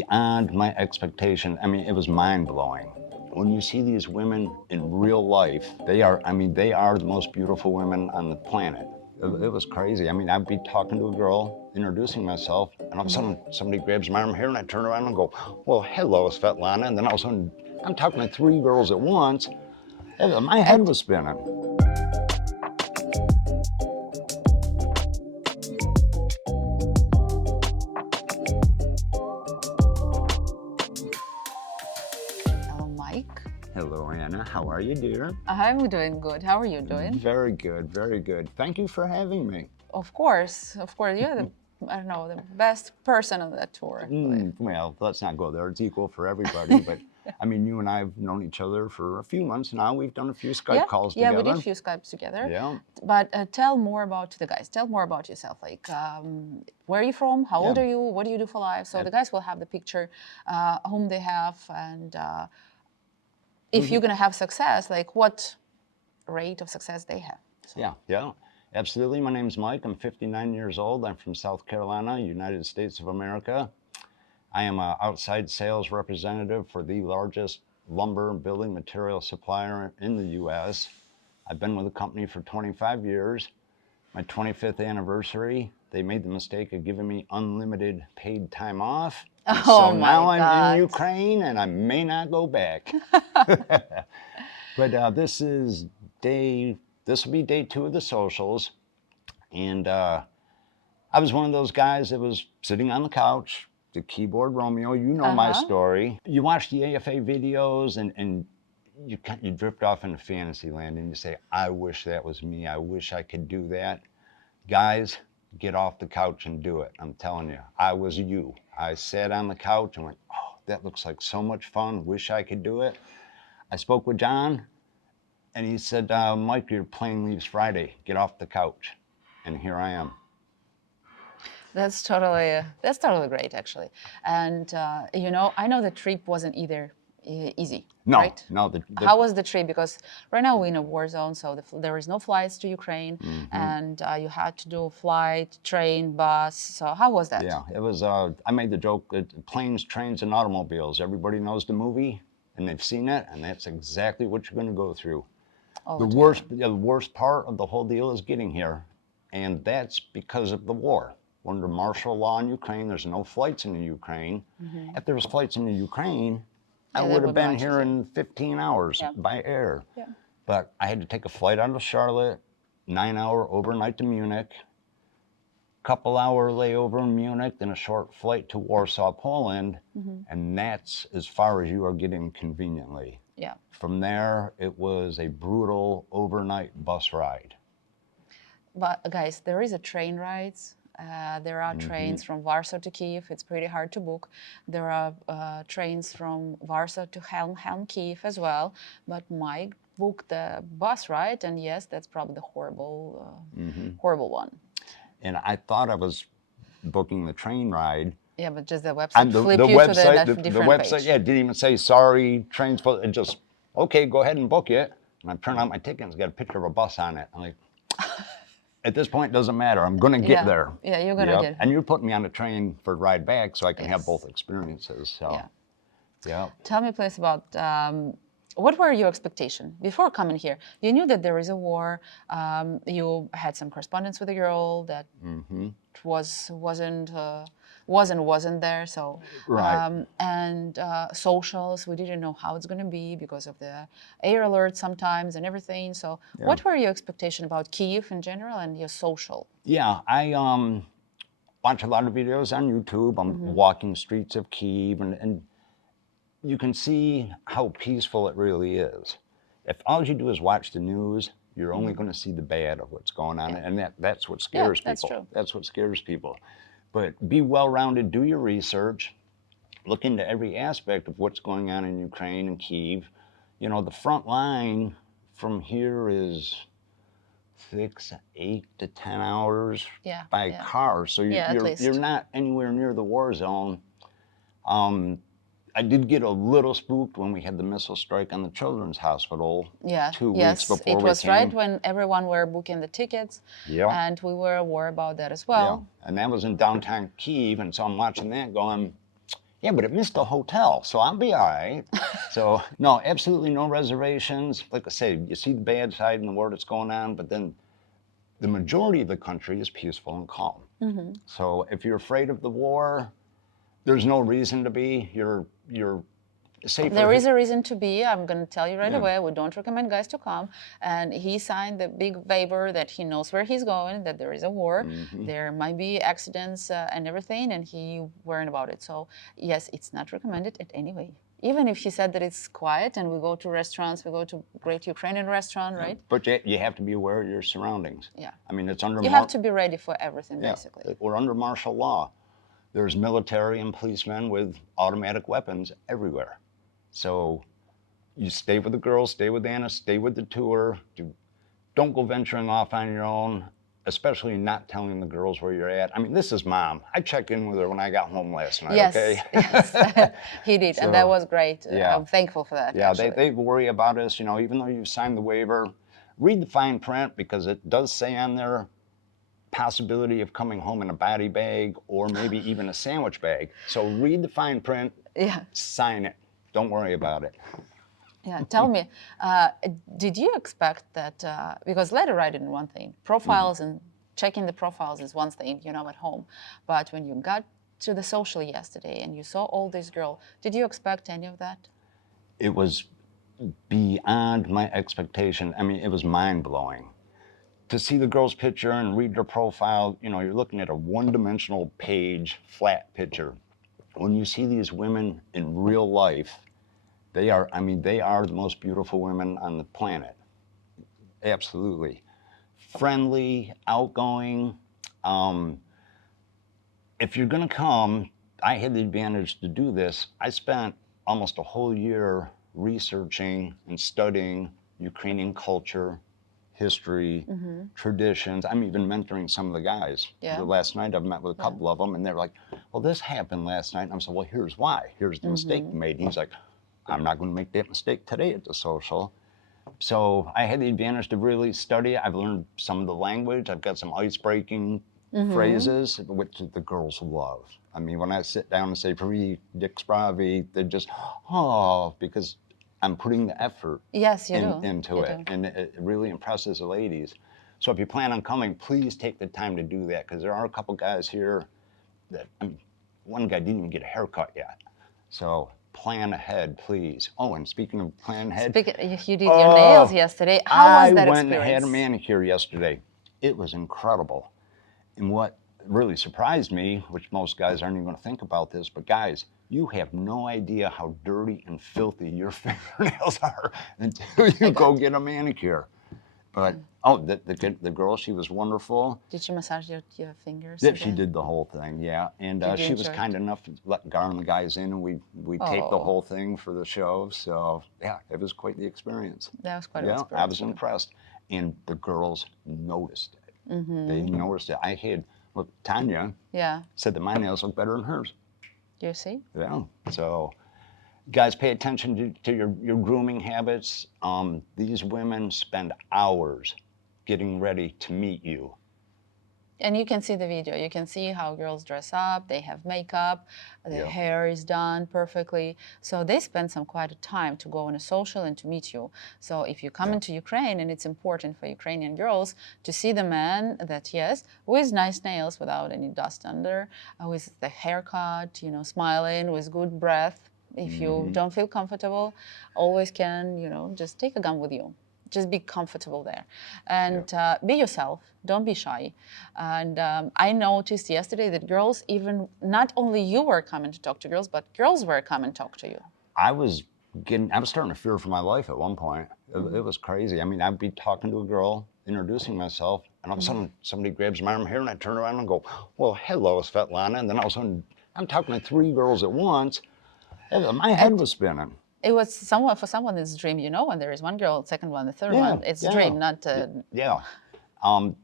beyond my expectation. I mean, it was mind-blowing. When you see these women in real life, they are the most beautiful women on the planet. It was crazy. I mean, I'd be talking to a girl, introducing myself, and all of a sudden somebody grabs my arm here and I turn around and go, well, hello, Svetlana. And then all of a sudden I'm talking to 3 girls at once. My head was spinning. Hello, Mike. Hello, Anna. How are you, dear? I'm doing good. How are you doing? Very good, very good. Thank you for having me. Of course. You're the, I don't know, the best person on that tour. Well, let's not go there. It's equal for everybody. But I mean, you and I have known each other for a few months now. We've done a few Skype calls together. Yeah, we did a few Skypes together. Yeah. But tell more about the guys. Tell more about yourself. Like, where are you from? How old are you? What do you do for life? So the guys will have the picture, whom they have, and if you're going to have success, like what rate of success they have. So. Yeah, absolutely. My name's Mike. I'm 59 years old. I'm from South Carolina, United States of America. I am an outside sales representative for the largest lumber and building material supplier in the U.S. I've been with the company for 25 years. My 25th anniversary, they made the mistake of giving me unlimited paid time off. So now I'm in Ukraine and I may not go back. But this will be day 2 of the socials. And I was one of those guys that was sitting on the couch, the keyboard Romeo, you know my story. You watch the AFA videos and you drift off into fantasy land and you say, I wish that was me. I wish I could do that. Guys, get off the couch and do it. I'm telling you, I was you. I sat on the couch and went, oh, that looks like so much fun. Wish I could do it. I spoke with John and he said, Mike, your plane leaves Friday. Get off the couch. And here I am. That's totally great, actually. And I know the trip wasn't either easy. No, right? no. How was the trip? Because right now we're in a war zone, so there is no flights to Ukraine, and you had to do flight, train, bus. So how was that? Yeah, it was. I made the joke: planes, trains, and automobiles. Everybody knows the movie, and they've seen it, and that's exactly what you're going to go through. The worst part of the whole deal is getting here, and that's because of the war. Under martial law in Ukraine, there's no flights into Ukraine. If there was flights into Ukraine, I would have been here in 15 hours by air. Yeah. But I had to take a flight out of Charlotte, 9-hour overnight to Munich, couple-hour layover in Munich, then a short flight to Warsaw, Poland, and that's as far as you are getting conveniently. Yeah. From there, it was a brutal overnight bus ride. But guys, there is a train rides. There are trains from Warsaw to Kiev. It's pretty hard to book. There are trains from Warsaw to Helm, Kiev as well. But Mike booked the bus ride, and yes, that's probably the horrible one. And I thought I was booking the train ride. Yeah, but just the website flipped you to the different website, page. yeah, didn't even say, sorry, train's full. It just, okay, go ahead and book it. And I turned out my ticket and it's got a picture of a bus on it. I'm like, at this point, it doesn't matter. I'm going to get there. Yeah, you're going to get. And you're putting me on the train for a ride back so I can have both experiences. So, yeah. Tell me, please, about what were your expectations before coming here? You knew that there is a war. You had some correspondence with a girl that wasn't there. So and socials, we didn't know how it's going to be because of the air alert sometimes and everything. So what were your expectations about Kiev in general and your social? Yeah, I watch a lot of videos on YouTube. I'm walking streets of Kiev and you can see how peaceful it really is. If all you do is watch the news, you're only going to see the bad of what's going on, and that's what scares people. That's true. That's what scares people. But be well-rounded, do your research, look into every aspect of what's going on in Ukraine and Kiev. You know, the front line from here is 6, 8 to 10 hours by car, so you're not anywhere near the war zone. I did get a little spooked when we had the missile strike on the Children's Hospital 2 weeks before we came. It was right when everyone were booking the tickets, and we were aware about that as well. Yeah. And that was in downtown Kiev, and so I'm watching that going, Yeah, but it missed a hotel, so I'll be all right. So, no, absolutely no reservations. Like I say, you see the bad side in the war that's going on, but then the majority of the country is peaceful and calm. So if you're afraid of the war, there's no reason to be. You're safer. There is a reason to be. I'm going to tell you right Yeah. away. We don't recommend guys to come. And he signed the big waiver that he knows where he's going, that there is a war, there might be accidents and everything, and he worried about it. So yes, it's not recommended at any way. Even if he said that it's quiet and we go to restaurants, we go to great Ukrainian restaurant, right? But you have to be aware of your surroundings. Yeah. I mean, it's under You have to be ready for everything, basically. We're under martial law. There's military and policemen with automatic weapons everywhere. So you stay with the girls, stay with Anna, stay with the tour. Don't go venturing off on your own, especially not telling the girls where you're at. I mean, this is Mom. I checked in with her when I got home last night, Yes, okay? yes, he did, and that was great. Yeah. I'm thankful for that. Yeah, actually. they worry about us, you know, even though you signed the waiver, read the fine print because it does say on there possibility of coming home in a body bag or maybe even a sandwich bag. So read the fine print, sign it. Don't worry about it. Yeah, tell me, did you expect that, because letter writing is one thing, profiles and checking the profiles is one thing, you know, at home, but when you got to the social yesterday and you saw all these girls, did you expect any of that? It was beyond my expectation. I mean, it was mind-blowing. To see the girl's picture and read their profile, you know, you're looking at a one-dimensional page, flat picture. When you see these women in real life, they are the most beautiful women on the planet. Absolutely. Friendly, outgoing. If you're gonna come, I had the advantage to do this. I spent almost a whole year researching and studying Ukrainian culture, history, traditions. I'm even mentoring some of the guys. Yeah. Last night I've met with a couple of them and they're like, well, this happened last night. And I'm saying, well, here's why. Here's the mistake you made. And he's like, I'm not going to make that mistake today at the social. So I had the advantage to really study. I've learned some of the language. I've got some ice-breaking phrases, which the girls love. I mean, when I sit down and say, Pri, Dick Spravi, they just, oh, because I'm putting the effort into it. And it really impresses the ladies. So if you plan on coming, please take the time to do that, because there are a couple guys here that, I mean, one guy didn't even get a haircut yet. So plan ahead, please. Oh, and speaking of plan ahead. You did your nails yesterday. How was that I went experience? and had a manicure yesterday. It was incredible. And what really surprised me, which most guys aren't even going to think about this, but guys, you have no idea how dirty and filthy your fingernails are until you go get a manicure. But, the girl, she was wonderful. Did she massage your fingers? Yeah, she did the whole thing, yeah. And she was kind enough to let Gar and the guys in, and we taped the whole thing for the show. So, yeah, it was quite the experience. That was quite an experience. I was impressed. And the girls noticed it. They noticed it. Tanya said that my nails look better than hers. You see? Yeah. So, guys, pay attention to your grooming habits. These women spend hours getting ready to meet you. And you can see the video. You can see how girls dress up. They have makeup. Their hair is done perfectly. So they spend some quite a time to go on a social and to meet you. So if you come into Ukraine, and it's important for Ukrainian girls to see the man that, yes, with nice nails, without any dust under, with the haircut, you know, smiling, with good breath. If you don't feel comfortable, always can, you know, just take a gun with you. Just be comfortable there and be yourself. Don't be shy. And I noticed yesterday that girls, even not only you were coming to talk to girls, but girls were coming to talk to you. I was starting to fear for my life at one point. It was crazy. I mean, I'd be talking to a girl, introducing myself, and all of a sudden somebody grabs my arm here, and I turn around and go, well, hello, Svetlana. And then all of a sudden I'm talking to 3 girls at once. My head was spinning. It was for someone it's a dream, you know, when there is one girl, second one, the third one, it's a dream, not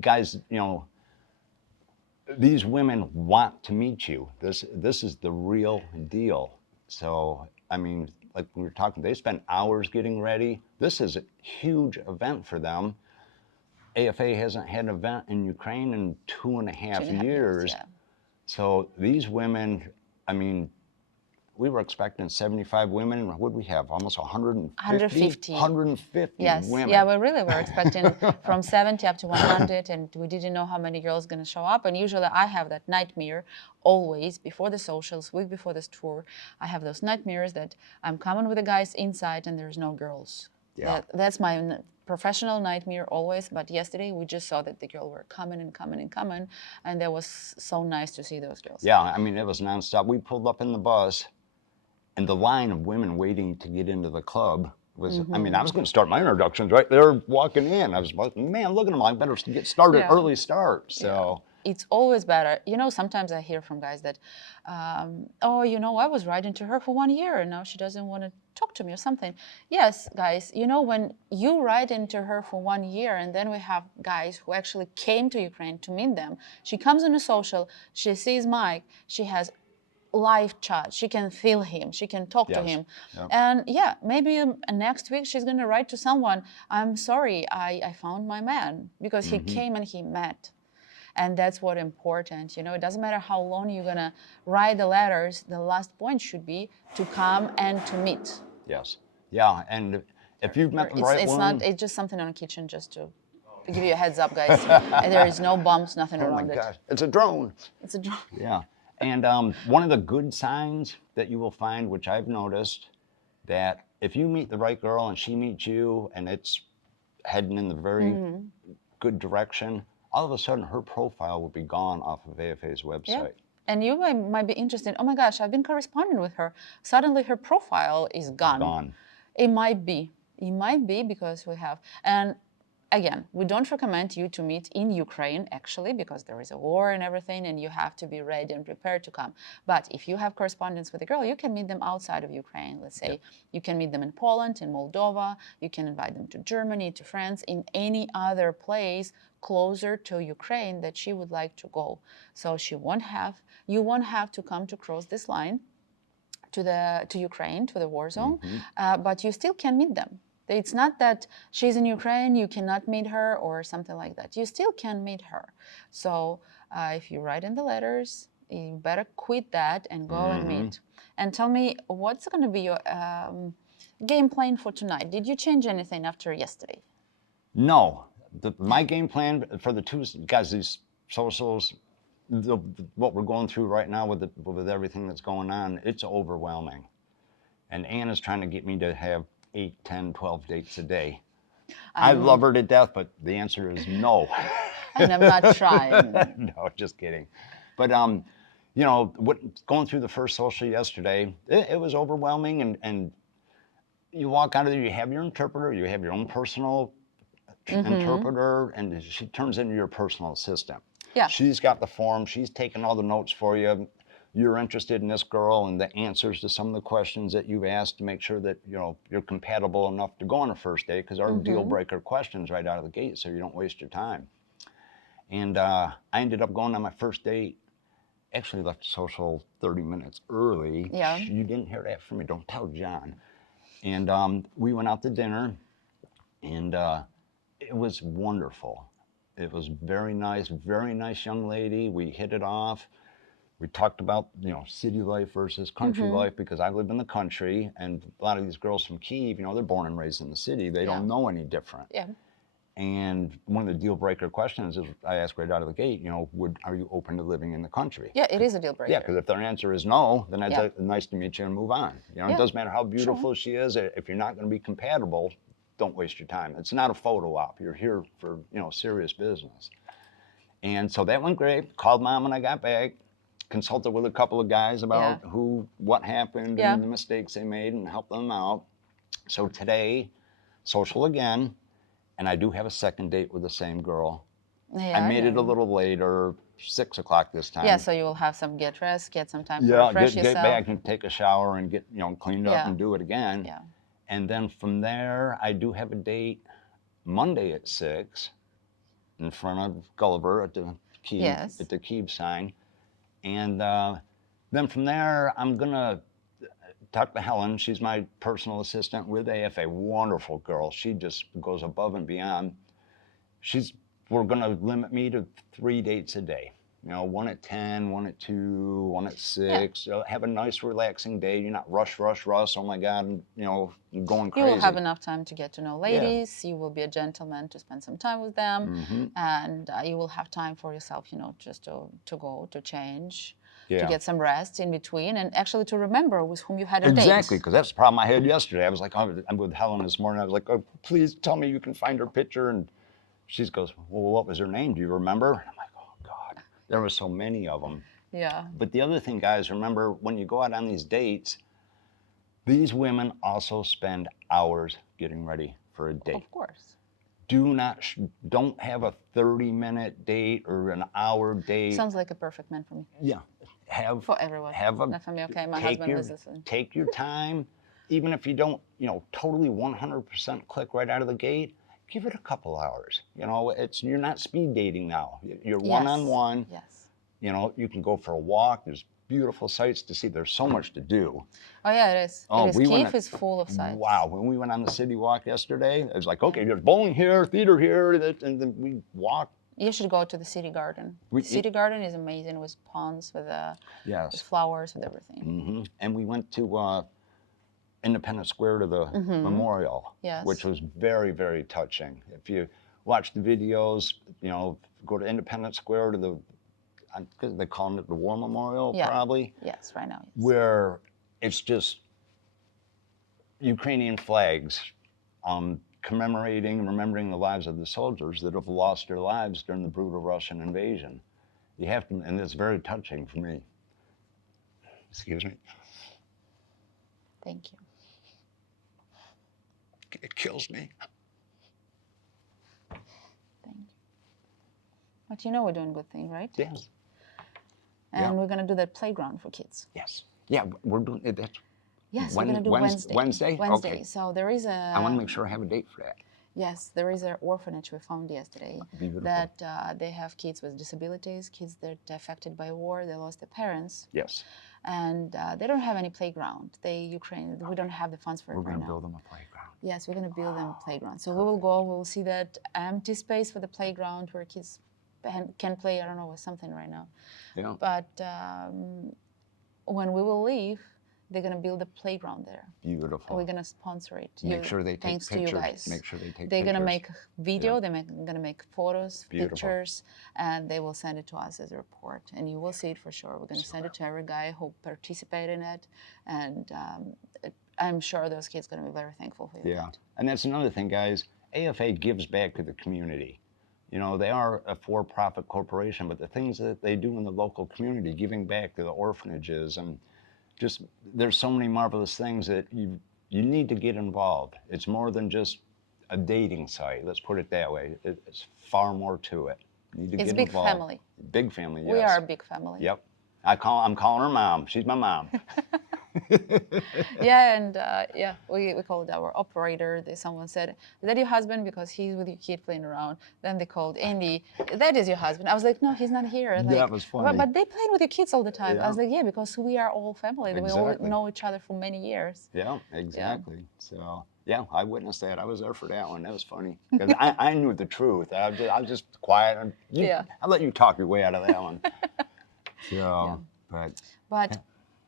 guys, you know, these women want to meet you. This is the real deal. So, I mean, like we were talking, they spend hours getting ready. This is a huge event for them. AFA hasn't had an event in Ukraine in 2.5 years. Yeah. So these women, I mean, we were expecting 75 women, and what did we have? Almost 150? 150. 150 Yes. women. Yeah, we really were expecting from 70 up to 100, and we didn't know how many girls going to show up. And usually I have that nightmare always before the socials, week before this tour. I have those nightmares that I'm coming with the guys inside and there's no girls. Yeah. That's my professional nightmare always. But yesterday we just saw that the girls were coming and coming and coming, and that was so nice to see those girls. Yeah, I mean, it was nonstop. We pulled up in the bus, and the line of women waiting to get into the club was, I mean, I was going to start my introductions right there walking in. I was like, man, look at them. I better get started, Yeah. early start. So, It's always better. You know, sometimes I hear from guys that, oh, you know, I was writing to her for 1 year and now she doesn't want to talk to me or something. Yes, guys, you know, when you write into her for 1 year, and then we have guys who actually came to Ukraine to meet them. She comes on a social, she sees Mike, she has live chat, she can feel him, she can talk to Yes. him. Yep. And yeah, maybe next week she's going to write to someone, I'm sorry, I found my man, because he came and he met. And that's what important, you know, it doesn't matter how long you're gonna write the letters, the last point should be to come and to meet. yes. Yeah, and if you've met the right It's one. not, it's just something on the kitchen just to give you a heads up, guys. And there is no bumps, nothing Oh my around it. gosh, it's a drone. It's a drone. Yeah. And one of the good signs that you will find, which I've noticed, that if you meet the right girl and she meets you and it's heading in the very good direction, all of a sudden her profile will be gone off of AFA's website. Yeah. And you might be interested, oh my gosh, I've been corresponding with her. Suddenly her profile is gone. Gone. It might be. It might be because we have. And again, we don't recommend you to meet in Ukraine, actually, because there is a war and everything, and you have to be ready and prepared to come. But if you have correspondence with a girl, you can meet them outside of Ukraine. Let's say you can meet them in Poland, in Moldova, you can invite them to Germany, to France, in any other place closer to Ukraine that she would like to go. So you won't have to come to cross this line to Ukraine, to the war zone, but you still can meet them. It's not that she's in Ukraine, you cannot meet her or something like that. You still can meet her. So if you write in the letters, you better quit that and go and meet. And tell me, what's going to be your game plan for tonight? Did you change anything after yesterday? No. My game plan for the two guys, these socials, what we're going through right now with everything that's going on, it's overwhelming. And Anna's trying to get me to have 8, 10, 12 dates a day. I love her to death, but the answer is no. And I'm not trying. No, just kidding. But you know, going through the first social yesterday, it was overwhelming, and you walk out of there, you have your interpreter, you have your own personal interpreter, and she turns into your personal assistant. Yeah. She's got the form, she's taking all the notes for you. You're interested in this girl and the answers to some of the questions that you've asked to make sure that, you know, you're compatible enough to go on a first date, because our deal breaker questions right out of the gate, so you don't waste your time. And I ended up going on my first date. Actually left social 30 minutes early. Yeah. You didn't hear that from me. Don't tell John. And we went out to dinner, and it was wonderful. It was very nice young lady. We hit it off. We talked about, you know, city life versus country life, because I live in the country, and a lot of these girls from Kiev, you know, they're born and raised in the city. They don't know any different. Yeah. And one of the deal breaker questions is, I asked right out of the gate, you know, are you open to living in the country? Yeah, it is a deal breaker. Yeah, because if their answer is no, then it's nice to meet you and move on. You know, it doesn't matter how beautiful she is. If you're not going to be compatible, don't waste your time. It's not a photo op. You're here for, you know, serious business. And so that went great. Called Mom when I got back. Consulted with a couple of guys about what happened and the mistakes they made, and helped them out. So today, social again, and I do have a second date with the same girl. Yeah, I made it a little later, 6 o'clock this time. Yeah, so you will have some get dressed, get some time to refresh get yourself. back and take a shower and get, you know, cleaned up and do it again. Yeah. And then from there, I do have a date Monday at 6 in front of Gulliver at the Kiev sign. And then from there, I'm gonna talk to Helen. She's my personal assistant with AFA. Wonderful girl. She just goes above and beyond. We're gonna limit me to 3 dates a day. You know, one at 10, one at 2, one at 6. Have a nice, relaxing day. You're not rush. Oh my God, you know, you're going You crazy. will have enough time to get to know ladies. You will be a gentleman to spend some time with them, and you will have time for yourself. You know, just to go to change, to get some rest in between, and actually to remember with whom you had a date. Exactly, because that's the problem I had yesterday. I was like, I'm with Helen this morning. I was like, oh, please tell me you can find her picture. And she goes, well, what was her name? Do you remember? And I'm like, oh God, there were so many of them. Yeah. But the other thing, guys, remember when you go out on these dates, these women also spend hours getting ready for a date. Of course. Don't have a 30-minute date or an hour date. Sounds like a perfect man for me. Yeah. For everyone. Not for me, okay. My husband was listening. Take your time. Even if you don't, you know, totally 100% click right out of the gate, give it a couple hours. You know, you're not speed dating now. You're one-on-one. Yes. You know, you can go for a walk. There's beautiful sights to see. There's so much to do. Oh yeah, it is. Oh, Kiev is full of sights. Wow, when we went on the city walk yesterday, it was like, okay, there's bowling here, theater here, and then we walked. You should go to the city garden. City garden is amazing with ponds, with flowers, with everything. And we went to Independence Square to the memorial, which was very, very touching. If you watch the videos, you know, go to Independence Square to they call it the War Memorial, probably. Yes, right now. Yes. Where it's just Ukrainian flags commemorating and remembering the lives of the soldiers that have lost their lives during the brutal Russian invasion. You have to, and it's very touching for me. Excuse me. Thank you. It kills me. Thank you. But you know we're doing a good thing, right? Yes. And we're going to do that playground for kids. Yes. Yeah, we're doing it. Yes, we're going to do Wednesday. Wednesday? Okay. So there is I want to make sure I have a date for that. Yes, there is an orphanage we found yesterday that they have kids with disabilities, kids that are affected by war, they lost their parents. Yes. And they don't have any playground. We don't have the funds for it right now. We're going to build them a playground. Yes, we're going to build them a playground. So we will go, we will see that empty space for the playground where kids can play, I don't know, with something right now. Yeah. But when we will leave, they're going to build a playground there. Beautiful. And we're going to sponsor it. Make sure they take thanks pictures. to you guys. Make sure they take pictures. They're going to make video. They're going to make photos, Beautiful. pictures, and they will send it to us as a report. And you will see it for sure. We're going to send it to every guy who participated in it. And I'm sure those kids are going to be very thankful for you. Yeah. And that's another thing, guys. AFA gives back to the community. You know, they are a for-profit corporation, but the things that they do in the local community, giving back to the orphanages and just, there's so many marvelous things that you need to get involved. It's more than just a dating site, let's put it that way. It's far more to it. You need to get big involved. Family. Big family, yes. We are a big family. Yep. I'm calling her mom. She's my mom. Yeah, and we called our operator. Someone said, "Is that your husband?" Because he's with your kid playing around. Then they called Andy. "That is your husband." I was like, "No, he's not here." Like, that was funny. But they played with your kids all the time. Yeah. I was like, "Yeah, because we are all family. Exactly. We all know each other for many years." Yeah, exactly. Yeah. So yeah, I witnessed that. I was there for that one. That was funny because I knew the truth. I was just quiet. I let you talk your way out of that one. So, but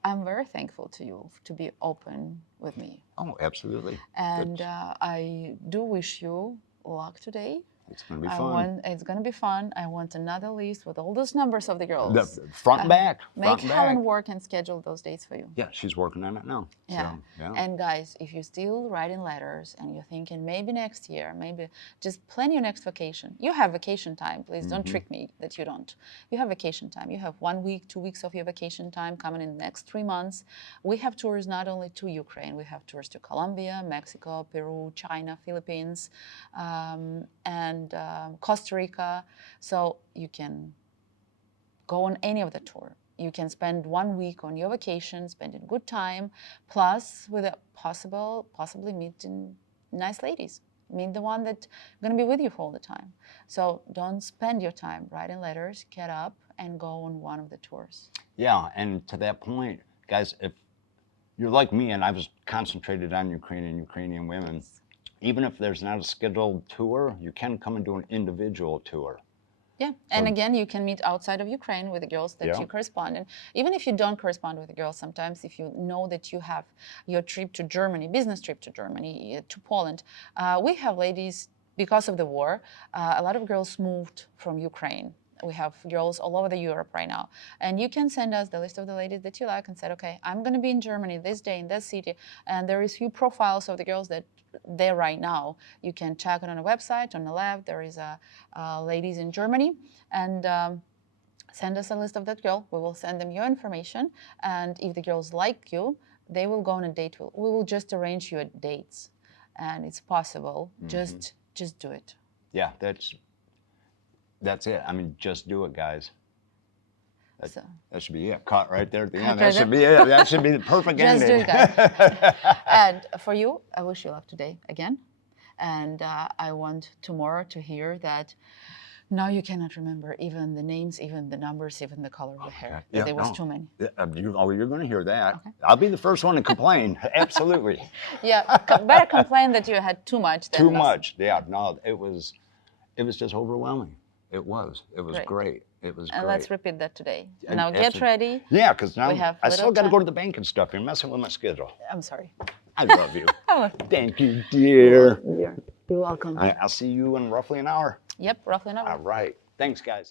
I'm very thankful to you to be open with me. Oh, absolutely. And I do wish you luck today. It's going to be fun. It's going to be fun. I want another list with all those numbers of the girls. The front and back. Make Helen work and schedule those dates for you. Yeah, she's working on it now. Yeah. So, yeah. And guys, if you're still writing letters and you're thinking maybe next year, maybe just plan your next vacation. You have vacation time. Please don't trick me that you don't. You have vacation time. You have 1 week, 2 weeks of your vacation time coming in the next 3 months. We have tours not only to Ukraine. We have tours to Colombia, Mexico, Peru, China, Philippines, and Costa Rica. So you can go on any of the tour. You can spend 1 week on your vacation, spending good time, plus with a possibly meeting nice ladies. Meet the one that's going to be with you for all the time. So don't spend your time writing letters. Get up and go on one of the tours. Yeah, and to that point, guys, if you're like me and I was concentrated on Ukrainian women, Yes. Even if there's not a scheduled tour, you can come and do an individual tour. Yeah, and again, you can meet outside of Ukraine with the girls that Yeah. you correspond. And even if you don't correspond with the girls, sometimes if you know that you have your trip to Germany, business trip to Germany, to Poland, we have ladies, because of the war, a lot of girls moved from Ukraine. We have girls all over the Europe right now. And you can send us the list of the ladies that you like and said, okay, I'm going to be in Germany this day in this city. And there is few profiles of the girls that there right now. You can check it on a website. On the left, there is a ladies in Germany. And send us a list of that girl. We will send them your information. And if the girls like you, they will go on a date. We will just arrange you dates. And it's possible. Just do it. Yeah, that's it. I mean, just do it, guys. That should be it. Cut right there at the end. That should be it. That should be the perfect Just ending. do it, guys. And for you, I wish you luck today again. And I want tomorrow to hear that now you cannot remember even the names, even the numbers, even the color of the hair. Yeah, there was too many. You're going to hear that. Okay. I'll be the first one to complain. Absolutely. Yeah, better complain that you had too much than too much. Yeah, no, it was just overwhelming. It was great. It was and great. let's repeat that today. And now get ready. Yeah, because now I still got to time. go to the bank and stuff. You're messing with my schedule. I'm sorry. I love you. Thank you, dear. You're welcome. I'll see you in roughly an hour. Yep, roughly an hour. All right. Thanks, guys.